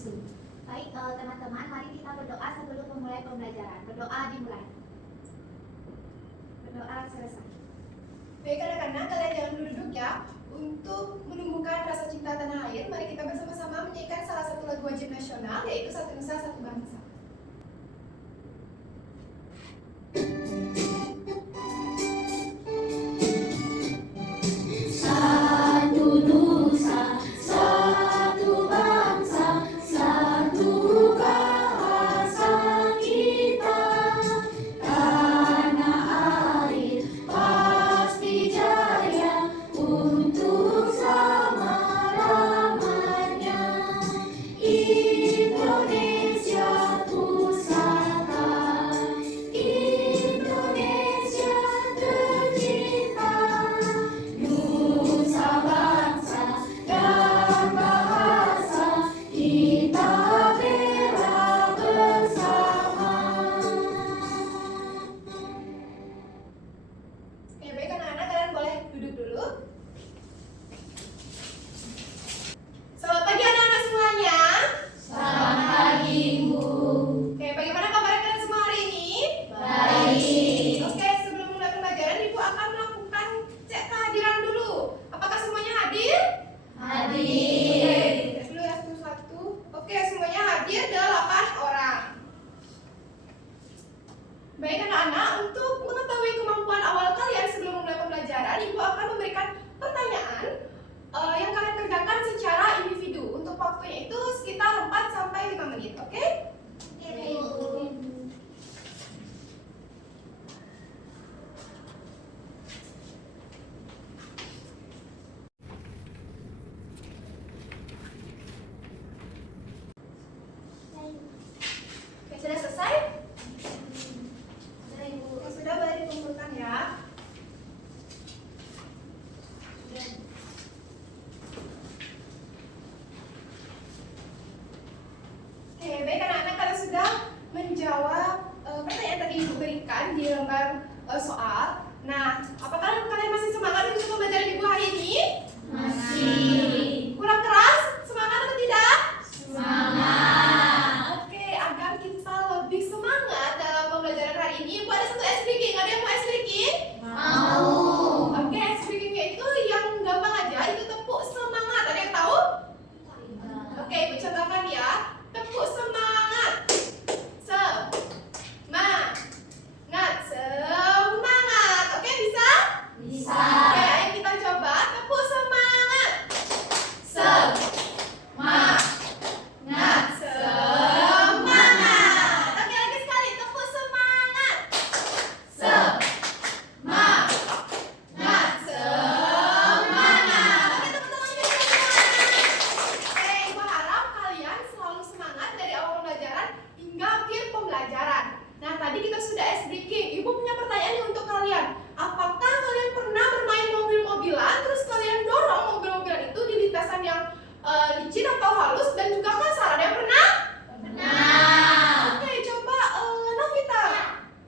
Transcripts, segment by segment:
nafsu. Baik teman-teman, mari kita berdoa sebelum memulai pembelajaran. Berdoa dimulai. Berdoa selesai. Baik anak-anak, kalian jangan duduk ya. Untuk menumbuhkan rasa cinta tanah air, mari kita bersama-sama menyanyikan salah satu lagu wajib nasional, yaitu Satu Nusa Satu Bangsa. Baik anak-anak, untuk mengetahui kemampuan awal kalian sebelum memulai pembelajaran, Ibu akan memberikan pertanyaan yang kalian kerjakan secara individu. Untuk waktunya itu sekitar 4-5 menit, oke? Sudah selesai? Sudah, boleh dikumpulkan ya. Oke, baik anak-anak, kalian sudah menjawab pertanyaan tadi Ibu berikan di lembar soal. Nah, apakah kalian masih semangat untuk pembelajaran Ibu hari ini? Masih. Kurang keras? Semangat atau tidak? Semangat. Oke, agar kita lebih semangat dalam pembelajaran hari ini, Ibu ada satu ice breaking. Ada yang mau ice breaking? Mau. Oke, ice breakingnya itu yang gampang aja, itu tepuk semangat. Ada yang tahu? Oke, Ibu contohkan ya. Tepuk semangat. Semangat. Semangat. Oke, bisa? Bisa. Oke, ayo kita coba. Tepuk semangat. Semangat. Semangat. Oke, lagi sekali. Tepuk semangat. Semangat. Semangat. Oke, teman-teman bisa semangat. Oke, Ibu harap kalian selalu semangat dari awal pembelajaran hingga akhir pembelajaran. Nah, tadi kita sudah ice breaking. Ibu punya pertanyaan nih untuk kalian. Apakah kalian pernah bermain mobil-mobilan, terus kalian dorong mobil-mobilan itu di lintasan yang licin atau halus dan juga kasar? Ada yang pernah? Pernah. Oke, coba Novita.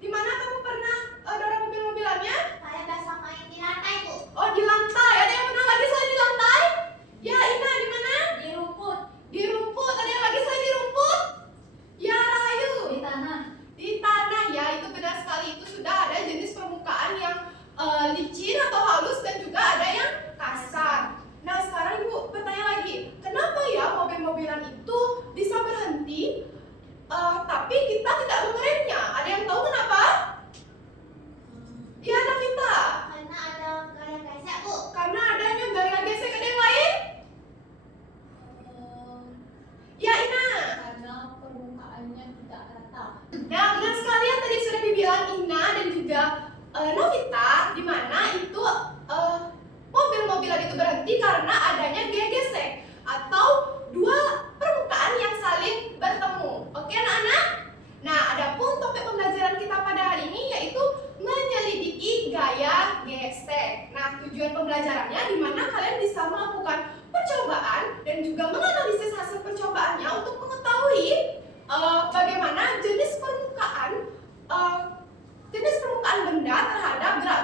Di mana kamu pernah dorong mobil-mobilannya? Saya biasa main di lantai, Bu. Oh, di lantai. Ada yang pernah lagi selain di lantai? Ya, Ina, di mana? Di rumput. Di rumput. Ada yang lagi selain di rumput? Ya, Rahayu. Di tanah. Di tanah, ya, itu benar sekali. Itu sudah ada jenis permukaan yang licin atau halus dan juga ada yang kasar. Nah, sekarang Ibu bertanya lagi, kenapa ya mobil-mobilan itu bisa berhenti tapi kita tidak mengeremnya? Ada yang tahu kenapa? Ya, Navita. Karena ada gaya gesek, Bu. Karena adanya gaya gesek. Ada yang lain? Ya, Ina. Karena permukaannya tidak rata. Nah, benar sekali yang tadi sudah dibilang Ina dan juga Novita, di mana itu mobil-mobilan itu berhenti karena adanya gaya gesek atau dua permukaan yang saling bertemu. Oke, anak-anak? Nah, adapun topik pembelajaran kita pada hari ini yaitu menyelidiki gaya gesek. Nah, tujuan pembelajarannya di mana kalian bisa melakukan percobaan dan juga menganalisis hasil percobaannya untuk mengetahui bagaimana jenis permukaan benda terhadap gerak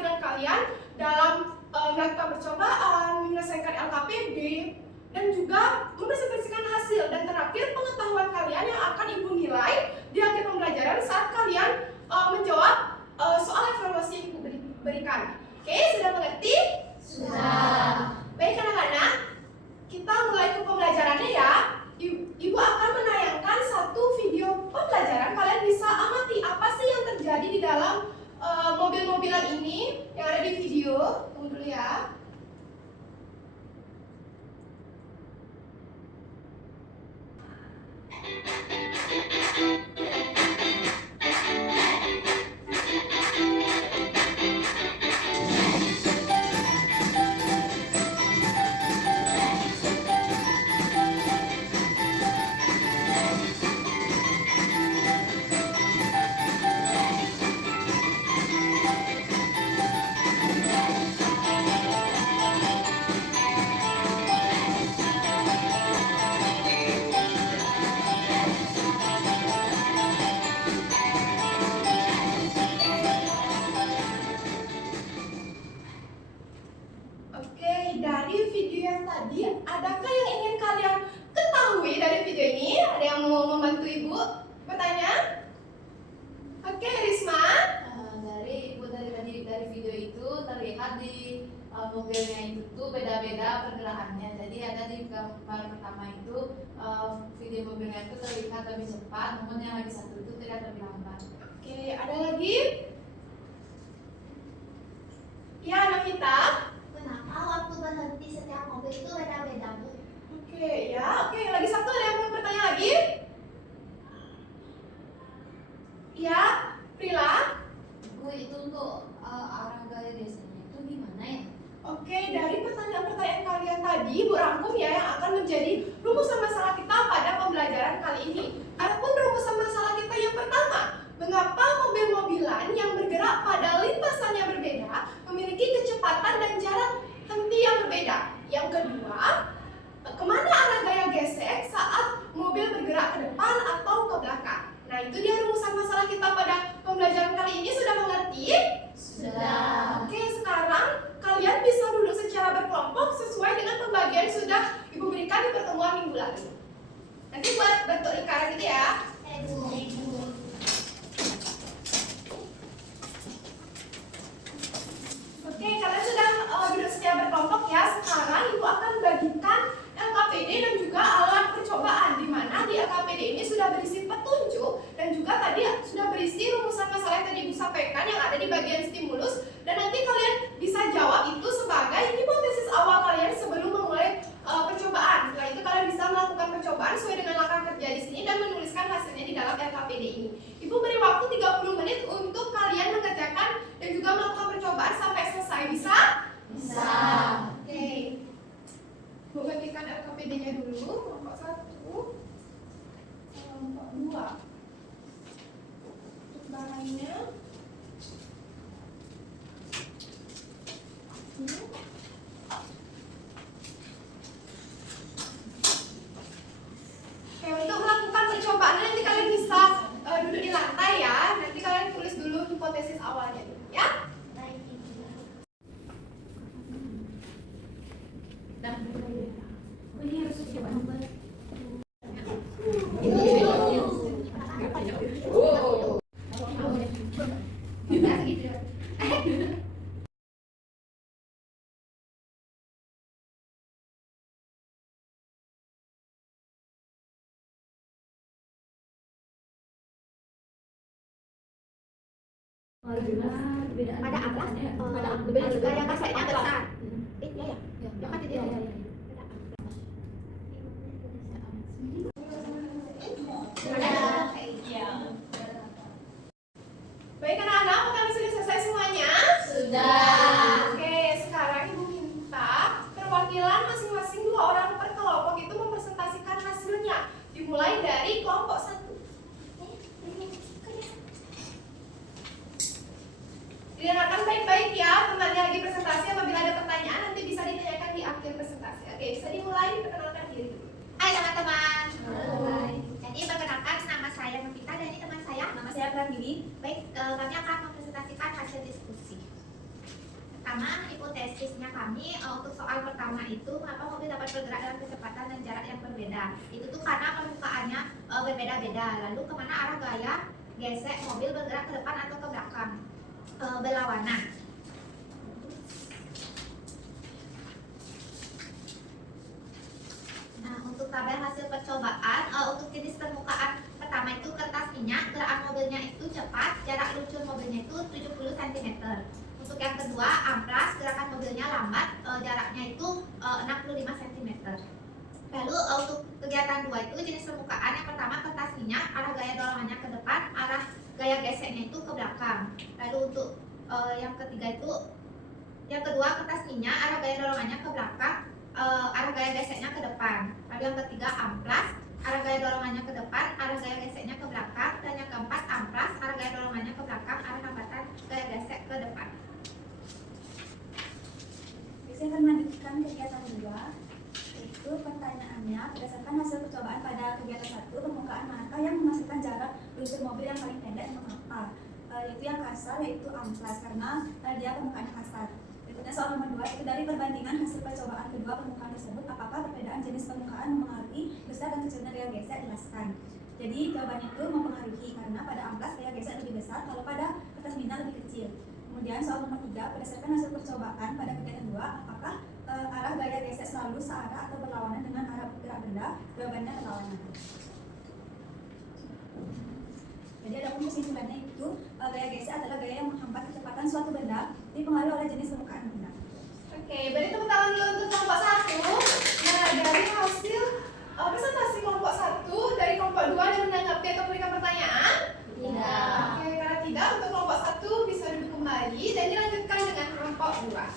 keterampilan kalian dalam melakukan percobaan, menyelesaikan LKPD, dan juga mempresentasikan hasil. Dan terakhir, pengetahuan kalian yang akan ibu nilai di akhir pembelajaran saat kalian menjawab soal evaluasi yang ibu berikan. Oke, sudah mengerti? Sudah. Baik anak-anak, kita mulai ke pembelajarannya ya. Ibu akan menayangkan satu video pembelajaran. Kalian bisa amati apa sih yang terjadi di dalam mobil-mobilan ini yang ada di video. Tunggu dulu ya. Oke, dari video yang tadi, adakah yang ingin kalian ketahui dari video ini? Ada yang mau membantu ibu bertanya? Oke, Risma. Dari video itu terlihat di mobilnya itu tuh beda-beda pergerakannya. Jadi ada di gambar pertama itu video mobilnya itu terlihat lebih cepat, namun yang lagi satu itu terlihat lebih lambat. Oke, ada lagi? Ya, Navita. Kenapa waktu berhenti setiap mobil itu beda-beda, Bu? Oke, ya. Oke, lagi satu, ada yang mau bertanya lagi? Ya, Prila. Bu, itu untuk arah gaya biasanya itu gimana ya? Oke, dari pertanyaan-pertanyaan kalian tadi, Ibu rangkum ya yang akan menjadi rumusan masalah kita pada pembelajaran kali ini. Adapun rumusan masalah kita yang pertama, mengapa mobil-mobilan yang bergerak pada lintasan yang berbeda memiliki kecepatan dan jarak henti yang berbeda? Yang kedua, kemana arah gaya gesek saat mobil bergerak ke depan atau ke belakang? Nah, itu dia rumusan masalah kita pada pembelajaran kali ini. Sudah mengerti? Sudah. Oke, sekarang kalian bisa duduk secara berkelompok sesuai dengan pembagian sudah Ibu berikan di pertemuan minggu lalu. Nanti buat bentuk lingkaran gitu ya. Oke, kalian sudah duduk secara berkelompok ya. Sekarang Ibu akan bagikan LKPD dan juga alat percobaan, di mana di LKPD ini sudah berisi petunjuk dan juga tadi sudah berisi rumusan masalah yang tadi Ibu sampaikan yang ada di bagian stimulus, dan nanti kalian bisa jawab itu sebagai hipotesis awal kalian sebelum memulai percobaan. Setelah itu kalian bisa melakukan percobaan sesuai dengan langkah kerja di sini dan menuliskan hasilnya di dalam LKPD ini. Ibu beri waktu 30 menit untuk kalian mengerjakan dan juga melakukan percobaan sampai selesai. Bisa? Bisa. Oke. Ibu bagikan LKPD-nya dulu, kelompok 1, kelompok 2. Untuk bahannya. Oke, untuk melakukan percobaan nanti kalian bisa duduk di lantai ya. Nanti kalian tulis dulu hipotesis awalnya dulu ya. Baik, Ibu. Ini harus coba nomor. Ada apa? Gaya kasetnya besar. Iya ya. Ya kan itu. Baik anak-anak, apakah sudah selesai semuanya? Sudah. Oke, sekarang Ibu minta perwakilan masing-masing 2 orang per kelompok itu mempresentasikan hasilnya. Dimulai dari kelompok 1. Didengarkan baik-baik ya, temannya lagi presentasi. Apabila ada pertanyaan nanti bisa ditanyakan di akhir presentasi. Oke, bisa dimulai, perkenalkan diri dulu. Hai teman-teman. Hai. Jadi perkenalkan, nama saya Navita dan ini teman saya. Nama saya Pratini. Baik, kami akan mempresentasikan hasil diskusi. Pertama, hipotesisnya kami untuk soal pertama itu mengapa mobil dapat bergerak dalam kecepatan dan jarak yang berbeda. Itu tuh karena permukaannya berbeda-beda. Lalu kemana arah gaya gesek mobil bergerak ke depan atau ke belakang, berlawanan. Nah, untuk tabel hasil percobaan, untuk jenis permukaan pertama itu kertas minyak, gerakan mobilnya itu cepat, jarak luncur mobilnya itu 70 cm. Untuk yang kedua, amplas, gerakan mobilnya lambat, jaraknya itu 65 cm. Lalu untuk kegiatan dua itu jenis permukaan yang pertama kertas minyak, arah gaya dorongannya ke depan, arah gaya geseknya itu ke belakang. Lalu untuk yang ketiga itu, yang kedua kertas minyak, arah gaya dorongannya ke belakang, arah gaya geseknya ke depan. Lalu yang ketiga amplas, arah gaya dorongannya ke depan, arah gaya geseknya ke belakang. Dan yang keempat amplas, arah gaya dorongannya ke belakang, arah hambatan gaya gesek ke depan. Saya akan melanjutkan kegiatan 2, yaitu pertanyaannya berdasarkan hasil percobaan pada kegiatan 1, permukaan manakah yang menghasilkan jarak luncur mobil yang paling pendek dan mengapa? Yaitu yang kasar, yaitu amplas, karena dia permukaannya kasar. Berikutnya soal nomor 2, itu dari perbandingan hasil percobaan kedua permukaan tersebut, apakah perbedaan jenis permukaan mempengaruhi besar dan kecilnya gaya gesek? Jelaskan. Jadi jawabannya itu mempengaruhi, karena pada amplas gaya gesek lebih besar, kalau pada kertas minyak lebih kecil. Kemudian soal nomor 3, berdasarkan hasil percobaan pada kegiatan 2, apakah arah gaya gesek selalu searah atau berlawanan dengan arah gerak benda? Jawabannya berlawanan. Jadi adapun kesimpulannya itu gaya gesek adalah gaya yang menghambat kecepatan suatu benda dipengaruhi oleh jenis permukaan benda. Oke, beri tepuk tangan dulu untuk kelompok 1. Nah, dari hasil presentasi kelompok 1, dari kelompok 2 ada menanggapi atau memberikan pertanyaan? Tidak. Oke, karena tidak, untuk kelompok 1 bisa duduk kembali dan dilanjutkan dengan kelompok 2.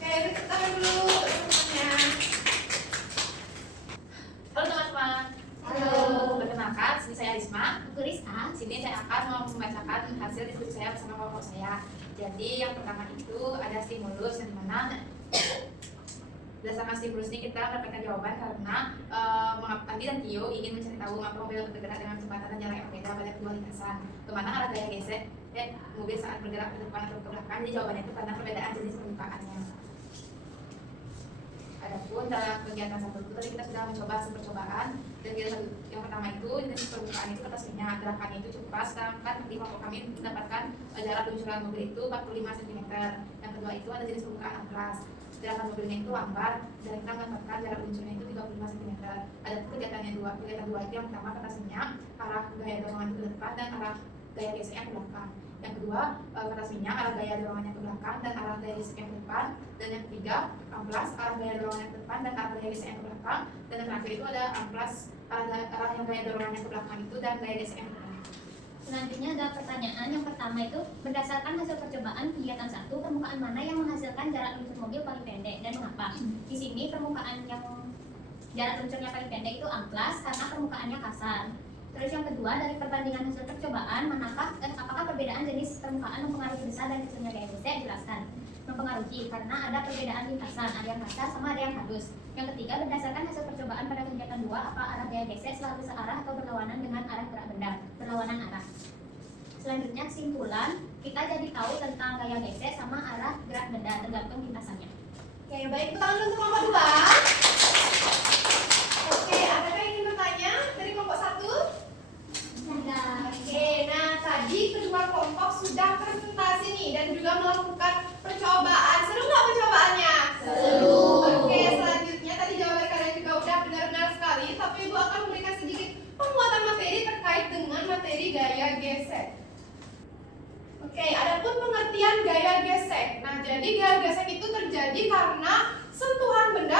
Oke, beri tepuk tangan dulu untuk teman-temannya. Halo teman-teman. Halo. Perkenalkan, sini saya Risma. Aku Rizka. Sini saya akan membacakan hasil diskusi saya bersama kelompok saya. Jadi yang pertama itu ada stimulus, yang mana berdasarkan stimulus ini kita mendapatkan jawaban karena Andi dan Tio ingin mencari tahu mengapa mobil bergerak dengan kecepatan dan jarak yang berbeda pada kedua lintasan. Kemana arah gaya gesek mobil saat bergerak ke depan atau ke belakang? Jadi jawabannya itu karena perbedaan jenis permukaannya. Adapun dalam kegiatan 1 itu tadi kita sudah mencoba hasil percobaan. Dan kegiatan yang pertama itu jenis permukaan itu kertas minyak, gerakannya itu cepat, sedangkan di kelompok kami mendapatkan jarak luncuran mobil itu 45 cm. Yang kedua itu ada jenis permukaan amplas, gerakan mobilnya itu lambat, dan kita mendapatkan jarak luncurnya itu 35 cm. Ada kegiatan 2 itu yang pertama kertas minyak, arah gaya dorongan ke depan dan arah gaya geseknya ke belakang. Yang kedua kertas minyak, arah gaya dorongannya ke belakang dan arah gaya geseknya ke depan. Dan yang ketiga amplas, arah gaya dorongannya ke depan dan arah gaya geseknya ke belakang. Dan yang terakhir itu ada amplas, arah yang gaya dorongannya ke belakang itu dan gaya geseknya ke depan. Selanjutnya ada pertanyaan yang pertama itu berdasarkan hasil percobaan kegiatan 1, permukaan mana yang menghasilkan jarak luncur mobil paling pendek dan mengapa? Di sini permukaan yang jarak luncurnya paling pendek itu amplas karena permukaannya kasar. Terus yang kedua, dari perbandingan hasil percobaan, apakah perbedaan jenis permukaan mempengaruhi besar dan kecilnya gaya gesek? Jelaskan. Mempengaruhi karena ada perbedaan lintasan, ada yang kasar sama ada yang halus. Yang ketiga, berdasarkan hasil percobaan pada kegiatan 2, apa arah gaya gesek selalu searah atau berlawanan dengan arah gerak benda? Berlawanan arah. Selanjutnya kesimpulan, kita jadi tahu tentang gaya gesek sama arah gerak benda tergantung lintasannya. Oke, baik, tepuk tangan dulu untuk kelompok 2. Oke, adakah yang ingin bertanya dari kelompok 1? Oke, nah tadi kedua kelompok sudah presentasi nih dan juga melakukan percobaan. Seru nggak percobaannya? Seru. Oke, selanjutnya tadi jawaban kalian juga udah benar-benar sekali, tapi Ibu akan memberikan sedikit penguatan materi terkait dengan materi gaya gesek. Oke, adapun pengertian gaya gesek. Nah, jadi gaya gesek itu terjadi karena sentuhan benda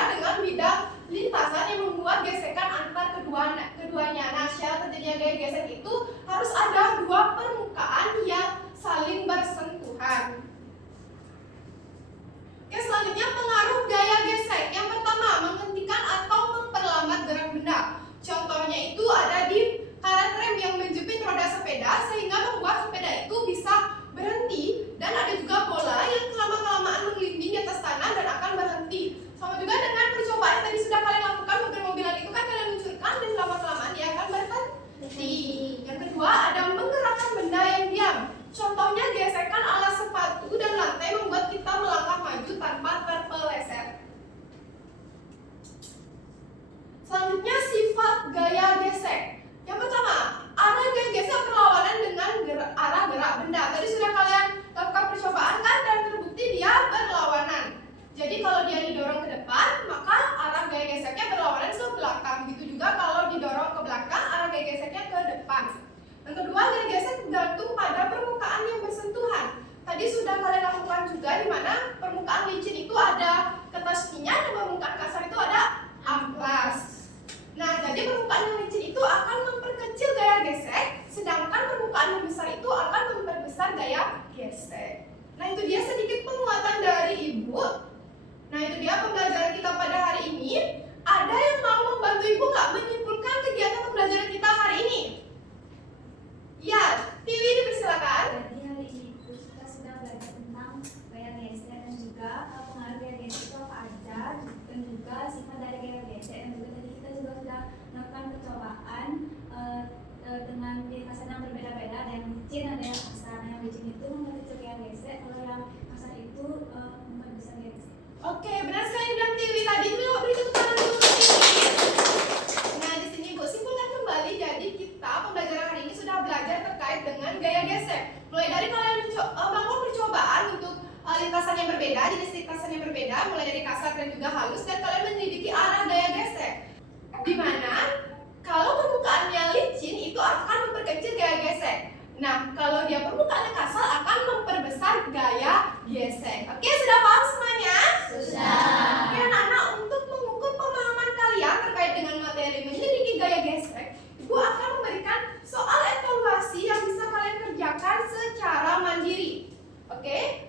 itu ada kata seninya dan permukaan kasar itu ada amplas. Nah, jadi permukaan yang licin itu akan memperkecil gaya gesek, sedangkan permukaan yang besar itu akan memperbesar gaya gesek. Nah, itu dia sedikit penguatan dari Ibu. Nah, itu dia pembelajaran kita pada hari ini. Ada yang mau membantu Ibu nggak menyimpulkan kegiatan pembelajaran kita hari ini? Ya, Tiwi dipersilakan. Jadi hari ini kita sudah belajar tentang gaya gesek dan juga pengaruh gaya gesek itu apa aja, dan juga sifat dari gaya gesek, dan juga tadi kita juga sudah melakukan percobaan dengan gaya kasar yang berbeda-beda. Ada yang licin, ada yang kasar. Nah, yang licin itu memperkecil gaya gesek, kalau yang kasar itu memperbesar gaya gesek. Oke, benar sekali yang bilang Tiwi tadi. Beri tepuk tangan dulu untuk Tiwi. Nah, di sini Bu simpulkan kembali. Jadi kita pembelajaran hari ini sudah belajar terkait dengan gaya gesek. Mulai dari kalian melakukan percobaan untuk lintasan yang berbeda, jenis lintasan yang berbeda, mulai dari kasar dan juga halus, dan kalian menyelidiki arah gaya gesek. Di mana kalau permukaannya licin itu akan memperkecil gaya gesek. Nah, kalau dia permukaannya kasar akan memperbesar gaya gesek. Oke, sudah paham semuanya? Sudah. Oke, anak-anak, untuk mengukur pemahaman kalian terkait dengan materi menyelidiki gaya gesek, Ibu akan memberikan soal evaluasi yang bisa kalian kerjakan secara mandiri. Oke?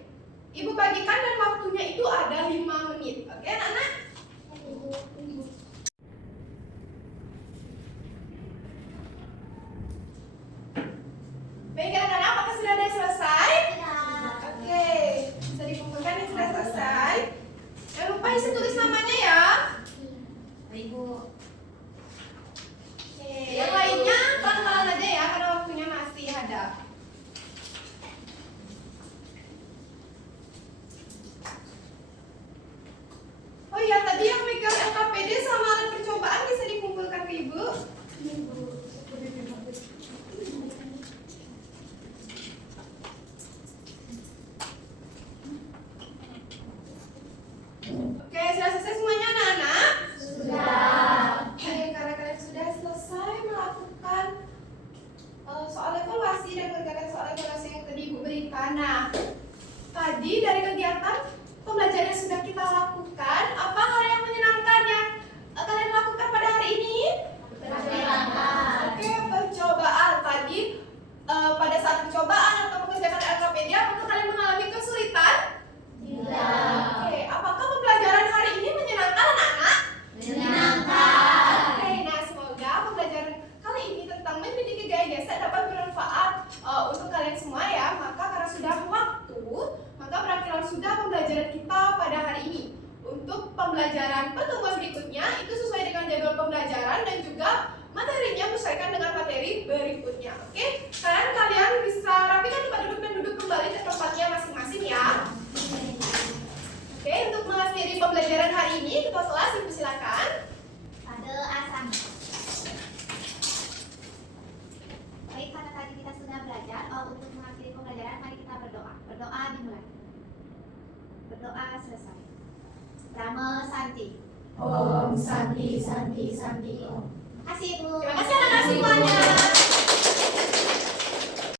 Ibu bagikan dan waktunya itu ada 5 menit. Oke, anak-anak? Baik, anak-anak, apakah sudah ada yang selesai? Oke, bisa dikumpulkan yang sudah selesai. Jangan lupa isi tulis namanya ya. Ibu. Oke, yang lainnya pelan-pelan aja ya karena waktunya masih ada. Oh iya, tadi yang megang LKPD sama alat percobaan bisa dikumpulkan ke Ibu. Oke, sudah selesai semuanya anak-anak? Sudah. Oke, karena kalian sudah selesai melakukan soal evaluasi dan mengerjakan soal evaluasi yang tadi Ibu berikan. Nah, tadi dari kegiatan pembelajaran yang sudah kita lakukan, apa hal yang menyenangkan yang kalian lakukan pada hari ini? Menyenangkan. Oke, percobaan tadi pada saat percobaan atau mengerjakan LKPD, apakah kalian mengalami kesulitan? Tidak. Oke, apakah pembelajaran hari ini menyenangkan anak-anak? Menyenangkan. Oke, nah semoga pembelajaran kali ini tentang menyelidiki gaya gesek dapat bermanfaat untuk kalian semua ya. Maka karena sudah waktu, maka berakhirlah sudah pembelajaran kita pada hari ini. Untuk pembelajaran pertemuan berikutnya itu sesuai dengan jadwal pembelajaran dan juga materinya menyesuaikan dengan materi berikutnya. Oke, sekarang kalian bisa rapikan tempat duduk dan duduk kembali ke tempatnya masing-masing ya. Oke, untuk mengakhiri pembelajaran hari ini, ketua kelas dipersilakan. Pada asam. Baik, karena tadi kita sudah belajar untuk mengakhiri pembelajaran, mari kita berdoa. Berdoa dimulai. Berdoa selesai. Rama Santi. Om Santi Santi Santi Om. Terima kasih, Bu. Terima kasih anak-anak semuanya.